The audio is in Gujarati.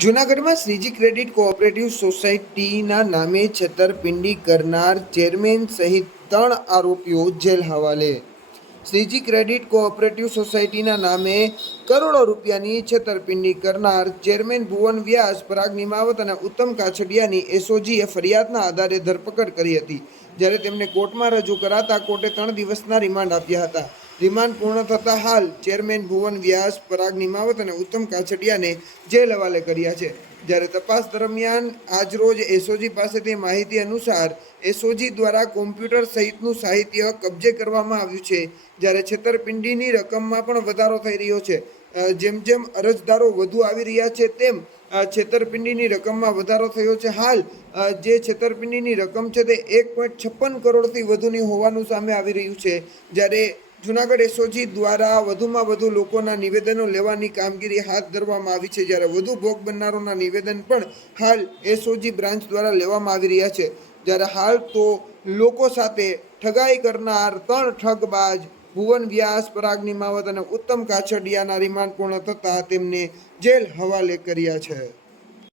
જૂનાગઢમાં શ્રીજી ક્રેડિટ કોઓપરેટિવ સોસાયટીના નામે છેતરપિંડી કરનાર ચેરમેન સહિત ત્રણ આરોપીઓ જેલ હવાલે. શ્રીજી ક્રેડિટ કોઓપરેટિવ સોસાયટીના નામે કરોડો રૂપિયાની છેતરપિંડી કરનાર ચેરમેન ભુવન વ્યાસ પરાગ નિમાવત અને ઉત્તમ કાછડિયાની એસઓજીએ ફરિયાદના આધારે ધરપકડ કરી હતી. જ્યારે તેમને કોર્ટમાં રજૂ કરાતા કોર્ટે ત્રણ દિવસના રિમાન્ડ આપ્યા હતા. રિમાન્ડ પૂર્ણ થતા હાલ ચેરમેન ભુવન વ્યાસ, પરાગ નિમાવત અને ઉત્તમ કાછડિયાને જેલ હવાલે કર્યા છે. જ્યારે તપાસ દરમિયાન આજરોજ એસઓજી પાસેથી માહિતી અનુસાર એસઓજી દ્વારા કોમ્પ્યુટર સહિતનું સાહિત્ય કબજે કરવામાં આવ્યું છે. જ્યારે છેતરપિંડીની રકમમાં પણ વધારો થઈ રહ્યો છે. જેમ જેમ અરજદારો વધુ આવી રહ્યા છે, તેમ છેતરપિંડીની રકમમાં વધારો થયો છે. હાલ જે છેતરપિંડીની રકમ છે તે એક પોઈન્ટ છપ્પન કરોડથી વધુની હોવાનું સામે આવી રહ્યું છે. જ્યારે જુનાગઢ એસઓજી દ્વારા વધુમાં વધુ લોકોના નિવેદનો લેવાની કામગીરી હાથ ધરવામાં આવી છે. જ્યારે વધુ ભોગ બનનારોના નિવેદન પણ હાલ એસઓજી બ્રાન્ચ દ્વારા લેવામાં આવી રહ્યા છે. જ્યારે હાલ તો લોકો સાથે ઠગાઈ કરનાર ત્રણ ઠગબાજ ભુવન વ્યાસ પરાગ નિમાવત અને ઉત્તમ કાછડિયાના રિમાન્ડ પૂર્ણ થતાં તેમને જેલ હવાલે કર્યા છે.